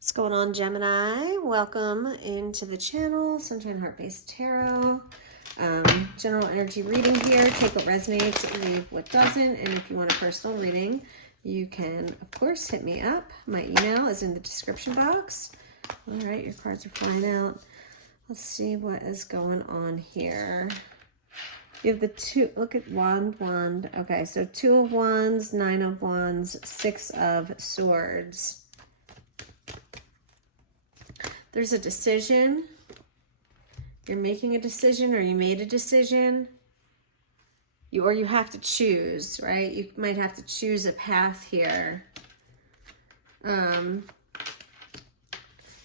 What's going on, Gemini? Welcome into the channel, Sunshine Heart-Based Tarot. General energy reading here. Take what resonates, leave what doesn't. And if you want a personal reading, you can, of course, hit me up. My email is in the description box. All right, your cards are flying out. Let's see what is going on here. You have the two, look at wand. Okay, so 2 of Wands, 9 of Wands, 6 of Swords. There's a decision. You're making a decision, or you made a decision. Or you have to choose, right? You might have to choose a path here.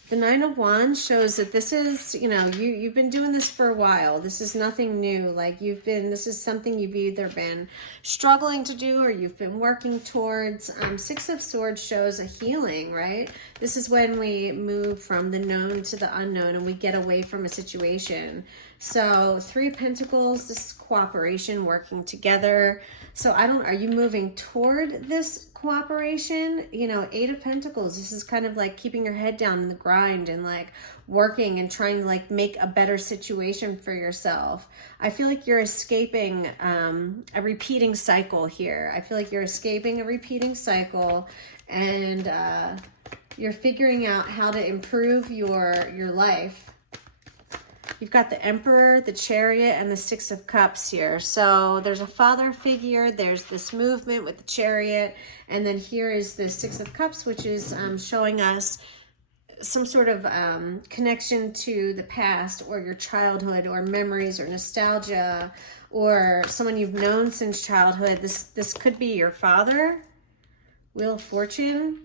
The 9 of Wands shows that this is, you've been doing this for a while. This is nothing new. Like this is something you've either been struggling to do or you've been working towards. 6 of Swords shows a healing, right? This is when we move from the known to the unknown and we get away from a situation. So 3 of Pentacles, this is cooperation, working together. So are you moving toward this cooperation? 8 of Pentacles, this is kind of like keeping your head down in the grind and like working and trying to like make a better situation for yourself. I feel like you're escaping a repeating cycle here. I feel like you're escaping a repeating cycle, and you're figuring out how to improve your life. You've got the Emperor, the Chariot, and the 6 of Cups here. So there's a father figure, there's this movement with the Chariot, and then here is the 6 of Cups, which is showing us some sort of connection to the past or your childhood or memories or nostalgia or someone you've known since childhood. This could be your father. Wheel of Fortune.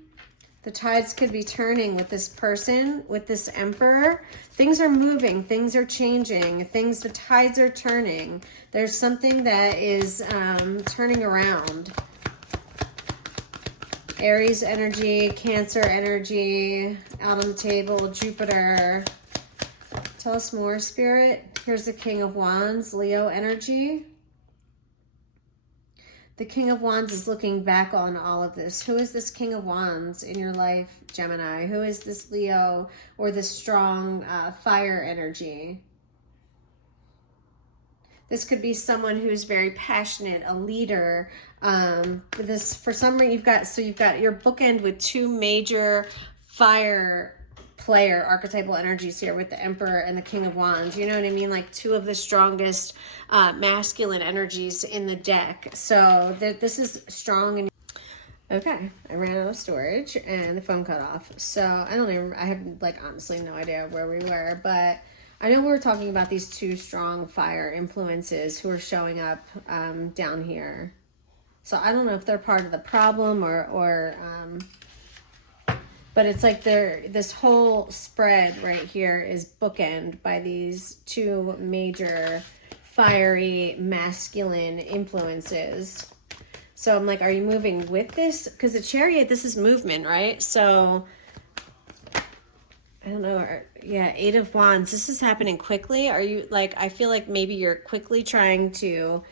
The tides could be turning with this person, with this Emperor. Things are moving, things are changing, the tides are turning. There's something that is turning around. Aries energy, Cancer energy, out on the table, Jupiter. Tell us more, Spirit. Here's the King of Wands, Leo energy. The King of Wands is looking back on all of this. Who is this King of Wands in your life, Gemini? Who is this Leo or this strong fire energy? This could be someone who's very passionate, a leader. For some reason, you've got your bookend with 2 major fire player archetypal energies here with the Emperor and the King of Wands. You know what I mean? Like 2 of the strongest masculine energies in the deck. So this is strong. And okay, I ran out of storage and the phone cut off. So I have like honestly no idea where we were, but I know we were talking about these 2 strong fire influences who are showing up down here. So I don't know if they're part of the problem or but it's like this whole spread right here is bookend by these 2 major fiery masculine influences. So I'm like, are you moving with this? Because the Chariot, this is movement, right? So I don't know. Yeah, 8 of Wands. This is happening quickly. Are you like, I feel like maybe you're quickly trying to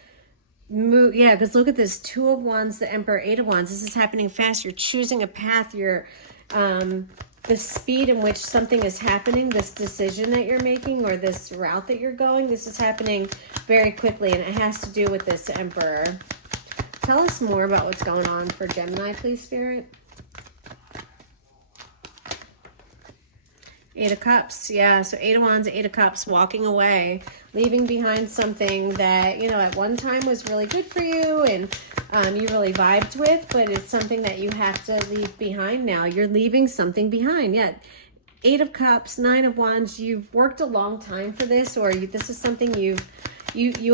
move. Yeah, because look at this. 2 of Wands, the Emperor, 8 of Wands. This is happening fast. You're choosing a path. The speed in which something is happening, this decision that you're making or this route that you're going, this is happening very quickly, and it has to do with this Emperor. Tell us more about what's going on for Gemini, please, Spirit. 8 of Cups, yeah, so 8 of Wands, 8 of Cups, walking away, leaving behind something that, at one time was really good for you and you really vibed with, but it's something that you have to leave behind now. You're leaving something behind, yeah. 8 of Cups, 9 of Wands, you've worked a long time for this, or this is something you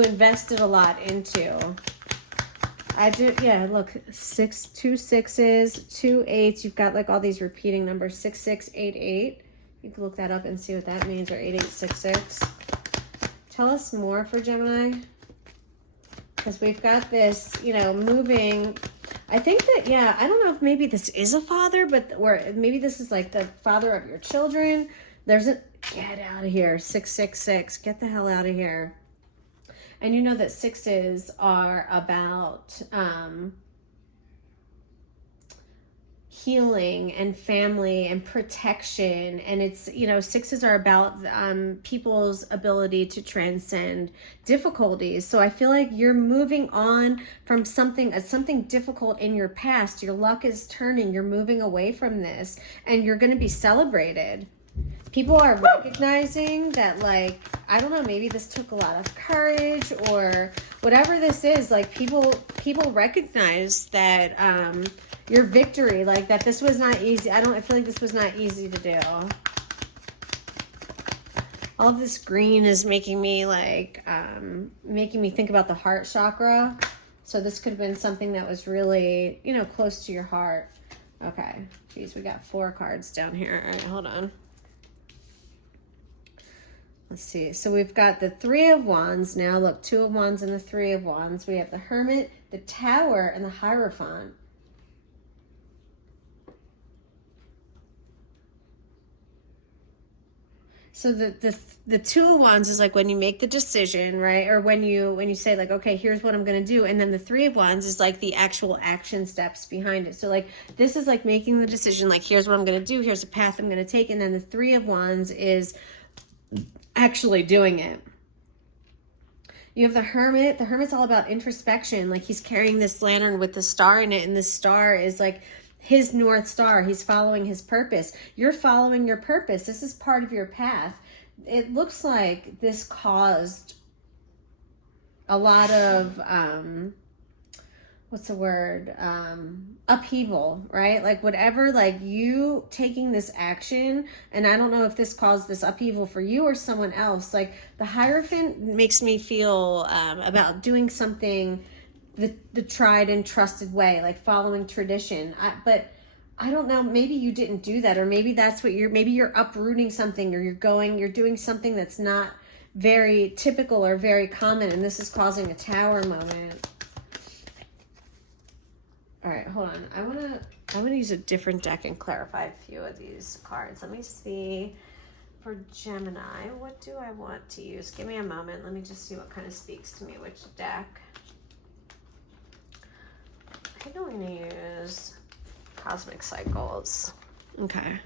invested a lot into. Yeah, look, 2 6s, 2 8s, you've got like all these repeating numbers, 6 6 8 8. You can look that up and see what that means, or 8866. Tell us more for Gemini. Because we've got this, moving. I think that, yeah, I don't know if maybe this is a father, or maybe this is like the father of your children. Get out of here, 666. Get the hell out of here. And you know that 6s are about healing and family and protection. And it's, you know, sixes are about people's ability to transcend difficulties. So I feel like you're moving on from something difficult in your past. Your luck is turning. You're moving away from this, and you're going to be celebrated. People are recognizing that, like, I don't know, maybe this took a lot of courage or whatever this is. Like, people recognize that your victory, like that this was not easy. I feel like this was not easy to do. All of this green is making me like, making me think about the heart chakra. So this could have been something that was really, you know, close to your heart. Okay. Geez, we got 4 cards down here. All right, hold on. Let's see. So we've got the 3 of Wands now. Look, 2 of Wands and the 3 of Wands. We have the Hermit, the Tower, and the Hierophant. So the 2 of Wands is like when you make the decision, right? Or when you say like, okay, here's what I'm going to do. And then the 3 of Wands is like the actual action steps behind it. So like this is like making the decision, like here's what I'm going to do. Here's the path I'm going to take. And then the 3 of Wands is actually doing it. You have the Hermit. The Hermit's all about introspection. Like he's carrying this lantern with the star in it. And the star is like his North Star. He's following his purpose. You're following your purpose. This is part of your path. It looks like this caused a lot of, what's the word? Upheaval, right? Like whatever, like you taking this action, and I don't know if this caused this upheaval for you or someone else. Like the Hierophant makes me feel about doing something the tried and trusted way, like following tradition. But I don't know, maybe you didn't do that, or maybe that's what maybe you're uprooting something, or you're doing something that's not very typical or very common, and this is causing a Tower moment. All right, hold on. I want to use a different deck and clarify a few of these cards. Let me see. For Gemini, what do I want to use? Give me a moment. Let me just see what kind of speaks to me, which deck. I think I'm going to use Cosmic Cycles. Okay.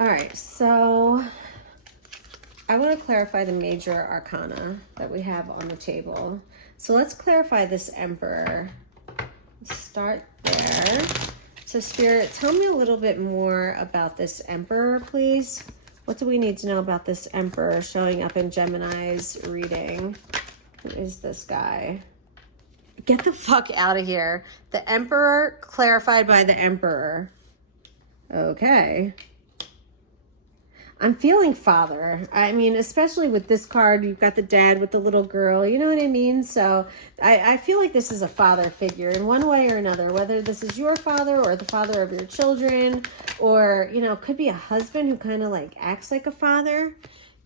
All right, so I want to clarify the major arcana that we have on the table. So let's clarify this Emperor. Start there. So Spirit, tell me a little bit more about this Emperor, please. What do we need to know about this Emperor showing up in Gemini's reading? Who is this guy? Get the fuck out of here. The Emperor clarified by the Emperor. Okay. I'm feeling father. I mean, especially with this card, you've got the dad with the little girl, you know what I mean? So I feel like this is a father figure in one way or another, whether this is your father or the father of your children, or, you know, it could be a husband who kind of like acts like a father.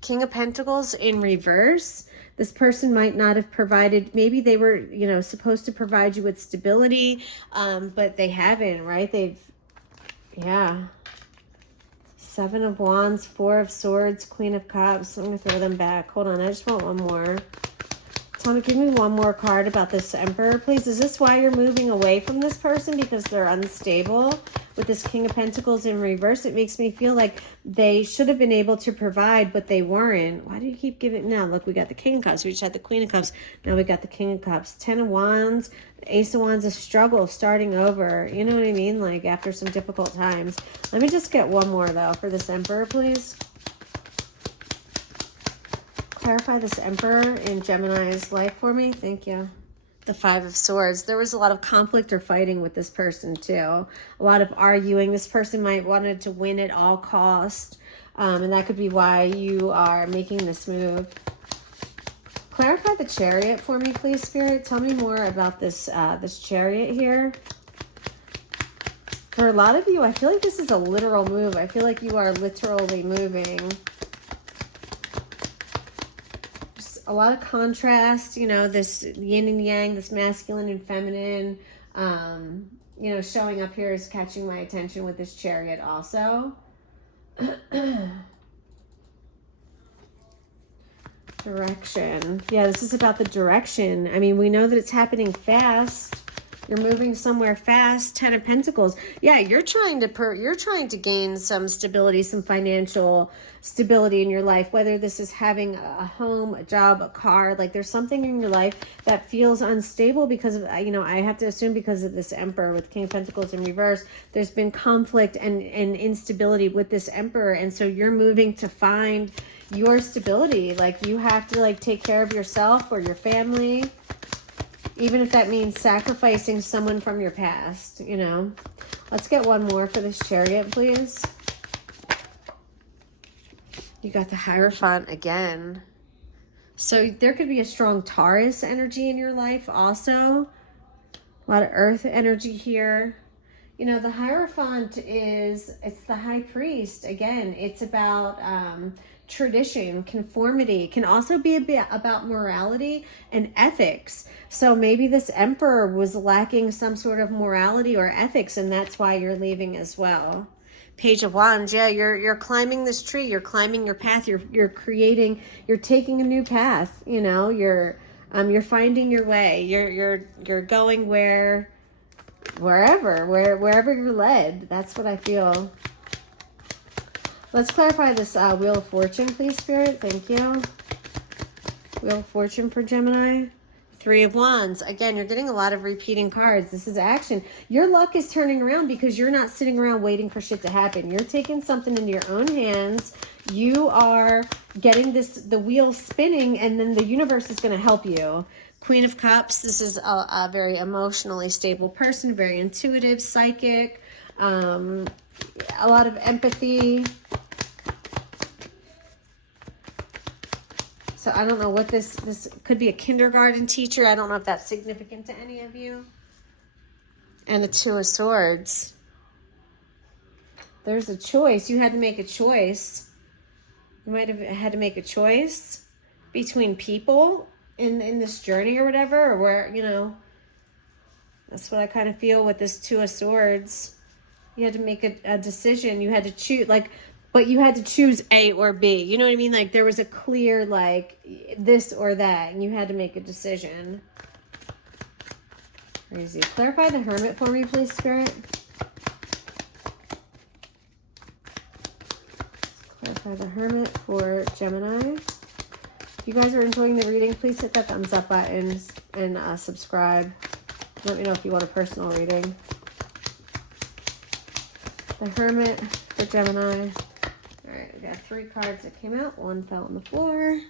King of Pentacles in reverse. This person might not have provided, maybe they were, you know, supposed to provide you with stability, but they haven't, right? Yeah. 7 of Wands, 4 of Swords, Queen of Cups. I'm going to throw them back. Hold on, I just want one more. Tell me, give me one more card about this Emperor, please. Is this why you're moving away from this person? Because they're unstable? With this King of Pentacles in reverse, it makes me feel like they should have been able to provide, but they weren't. Why do you keep giving? Now, look, we got the King of Cups. We just had the Queen of Cups. Now we got the King of Cups. 10 of Wands, Ace of Wands, a struggle, starting over. You know what I mean? Like, after some difficult times. Let me just get one more, though, for this Emperor, please. Clarify this Emperor in Gemini's life for me. Thank you. The 5 of Swords. There was a lot of conflict or fighting with this person too. A lot of arguing. This person might wanted to win at all cost. And that could be why you are making this move. Clarify the Chariot for me, please, Spirit. Tell me more about this, this Chariot here. For a lot of you, I feel like this is a literal move. I feel like you are literally moving. A lot of contrast, you know, this yin and yang, this masculine and feminine, you know, showing up here is catching my attention with this Chariot also. Direction. Yeah, this is about the direction. I mean, we know that it's happening fast. You're moving somewhere fast. 10 of Pentacles. Yeah, you're trying to gain some stability, some financial stability in your life, whether this is having a home, a job, a car. Like there's something in your life that feels unstable because of, you know, I have to assume because of this Emperor with King of Pentacles in reverse. There's been conflict and instability with this Emperor, and so you're moving to find your stability. Like you have to like take care of yourself or your family, even if that means sacrificing someone from your past, you know. Let's get one more for this Chariot, please. You got the Hierophant again. So there could be a strong Taurus energy in your life also. A lot of earth energy here. You know, the Hierophant it's the High Priest. Again, it's about tradition, conformity. It can also be a bit about morality and ethics. So maybe this Emperor was lacking some sort of morality or ethics, and that's why you're leaving as well. Page of Wands. Yeah, you're climbing this tree. You're climbing your path. You're creating. You're taking a new path. You know, you're finding your way. You're going wherever you're led. That's what I feel. Let's clarify this Wheel of Fortune, please, Spirit. Thank you. Wheel of Fortune for Gemini. 3 of Wands. Again, you're getting a lot of repeating cards. This is action. Your luck is turning around because you're not sitting around waiting for shit to happen. You're taking something into your own hands. You are getting the wheel spinning, and then the universe is going to help you. Queen of Cups. This is a very emotionally stable person, very intuitive, psychic, a lot of empathy. So I don't know what this could be, a kindergarten teacher. I don't know if that's significant to any of you. And the 2 of Swords. There's a choice. You had to make a choice. You might have had to make a choice between people in this journey or whatever, or where, you know, that's what I kind of feel with this 2 of Swords. You had to make a decision. You had to choose, like, but you had to choose A or B. You know what I mean? Like there was a clear, like, this or that, and you had to make a decision. Crazy. Clarify the Hermit for me, please, Spirit. Clarify the Hermit for Gemini. If you guys are enjoying the reading, please hit that thumbs up button and subscribe. Let me know if you want a personal reading. The Hermit for Gemini. All right, we got 3 cards that came out. 1 fell on the floor.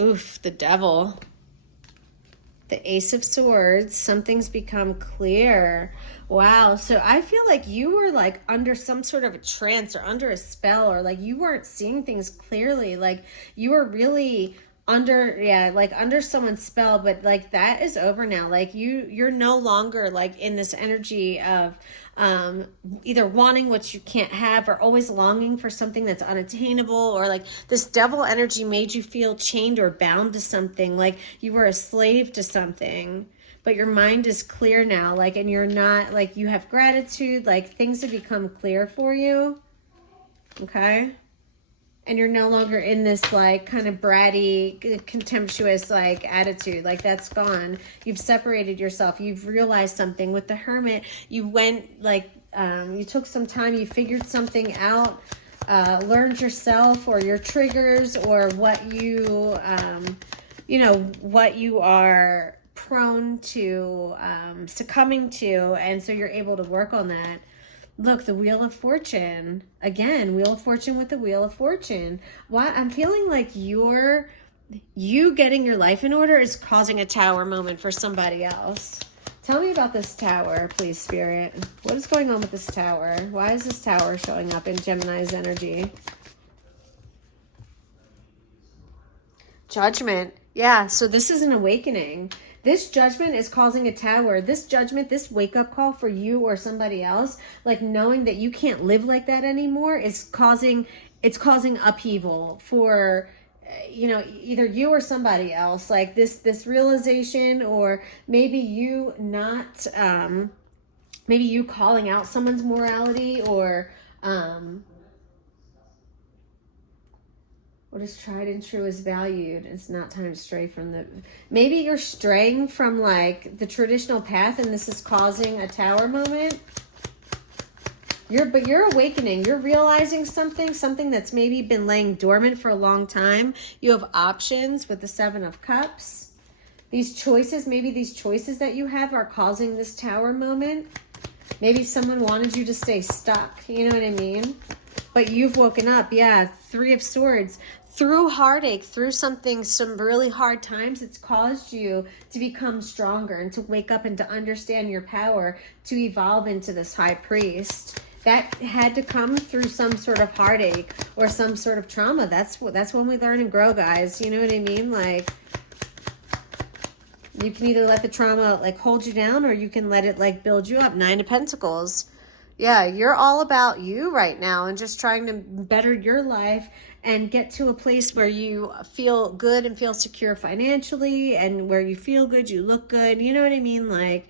Oof, the Devil. The Ace of Swords. Something's become clear. Wow. So I feel like you were like under some sort of a trance or under a spell, or like you weren't seeing things clearly. Like you were really under someone's spell, but like that is over now. Like you're no longer like in this energy of either wanting what you can't have or always longing for something that's unattainable, or like this Devil energy made you feel chained or bound to something, like you were a slave to something. But your mind is clear now, like, and you're not, like, you have gratitude, like things have become clear for you. Okay. And you're no longer in this like kind of bratty, contemptuous like attitude. Like that's gone. You've separated yourself. You've realized something. With the Hermit, you went like, you took some time, you figured something out, learned yourself or your triggers or what you, you know, what you are prone to succumbing to. And so you're able to work on that. Look, the Wheel of Fortune. Again, Wheel of Fortune with the Wheel of Fortune. Why? I'm feeling like you getting your life in order is causing a Tower moment for somebody else. Tell me about this Tower, please, Spirit. What is going on with this Tower? Why is this Tower showing up in Gemini's energy? Judgment. Yeah, so this is an awakening. This judgment is causing a Tower. This judgment, this wake-up call for you or somebody else, like knowing that you can't live like that anymore, is causing upheaval for, you know, either you or somebody else. Like this realization, or maybe you not, maybe you calling out someone's morality, or, what What is tried and true is valued. It's not time to stray from the... Maybe you're straying from like the traditional path and this is causing a tower moment. But you're awakening. You're realizing something that's maybe been laying dormant for a long time. You have options with the Seven of Cups. These choices, maybe these choices that you have are causing this tower moment. Maybe someone wanted you to stay stuck. You know what I mean? But you've woken up. Yeah, Three of Swords. Through heartache, through some really hard times, it's caused you to become stronger and to wake up and to understand your power, to evolve into this High Priest. That had to come through some sort of heartache or some sort of trauma. That's when we learn and grow, guys. You know what I mean? Like, you can either let the trauma like hold you down or you can let it like build you up. Nine of Pentacles. Yeah, you're all about you right now and just trying to better your life and get to a place where you feel good and feel secure financially and where you feel good, you look good. You know what I mean? Like,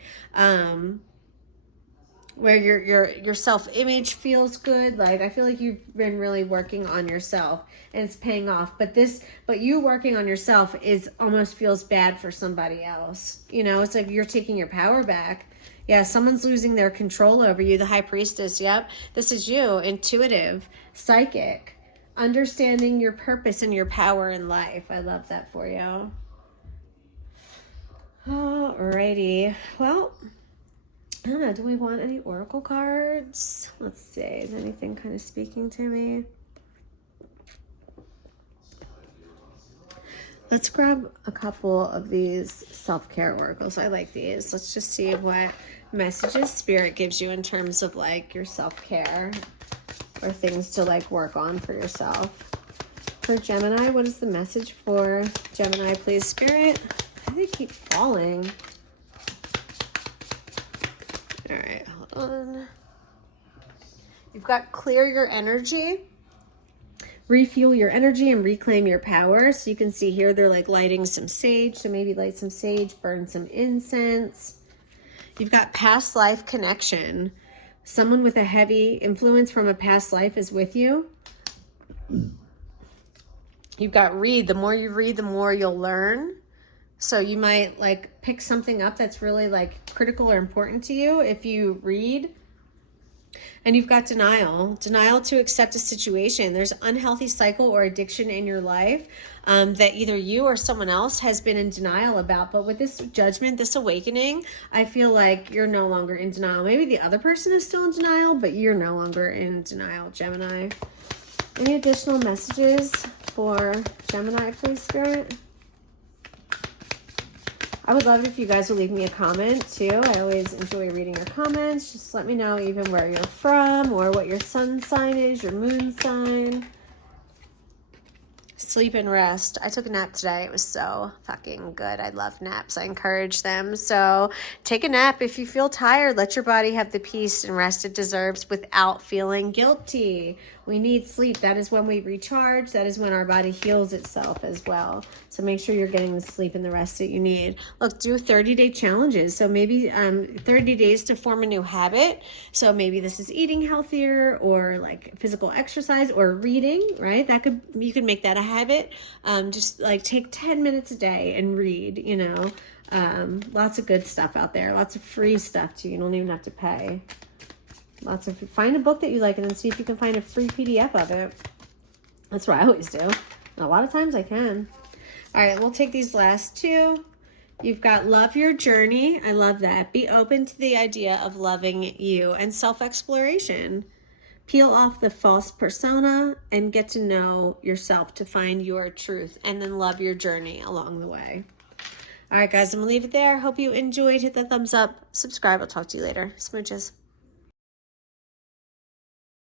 where your self-image feels good. Like, I feel like you've been really working on yourself and it's paying off. But you working on yourself almost feels bad for somebody else. You know, it's like you're taking your power back. Yeah, someone's losing their control over you. The High Priestess, yep. This is you, intuitive, psychic, understanding your purpose and your power in life. I love that for you. Alrighty. Well, I don't know. Do we want any oracle cards? Let's see. Is anything kind of speaking to me? Let's grab a couple of these self-care oracles. I like these. Let's just see what messages Spirit gives you in terms of like your self-care or things to like work on for yourself. For Gemini, what is the message for Gemini, please, Spirit? How do they keep falling? All right, hold on. You've got clear your energy. Refuel your energy and reclaim your power. So you can see here they're like lighting some sage. So maybe light some sage, burn some incense. You've got past life connection. Someone with a heavy influence from a past life is with you. You've got read. The more you read, the more you'll learn. So you might like pick something up that's really like critical or important to you if you read. And you've got denial to accept a situation. There's an unhealthy cycle or addiction in your life that either you or someone else has been in denial about. But with this judgment, this awakening, I feel like you're no longer in denial. Maybe the other person is still in denial, but you're no longer in denial, Gemini. Any additional messages for Gemini, please, Spirit? I would love it if you guys would leave me a comment too. I always enjoy reading your comments. Just let me know even where you're from or what your sun sign is, your moon sign. Sleep and rest. I took a nap today. It was so fucking good. I love naps. I encourage them. So take a nap. If you feel tired, let your body have the peace and rest it deserves without feeling guilty. We need sleep. That is when we recharge. That is when our body heals itself as well. So make sure you're getting the sleep and the rest that you need. Look, do 30-day challenges. So maybe 30 days to form a new habit. So maybe this is eating healthier or like physical exercise or reading, right? You could make that a habit. Just like take 10 minutes a day and read, you know. Lots of good stuff out there. Lots of free stuff too. You don't even have to pay. Find a book that you like and then see if you can find a free PDF of it. That's what I always do. And a lot of times I can. All right, we'll take these last two. You've got love your journey. I love that. Be open to the idea of loving you and self-exploration. Peel off the false persona and get to know yourself to find your truth and then love your journey along the way. All right, guys, I'm going to leave it there. Hope you enjoyed. Hit the thumbs up. Subscribe. I'll talk to you later. Smooches.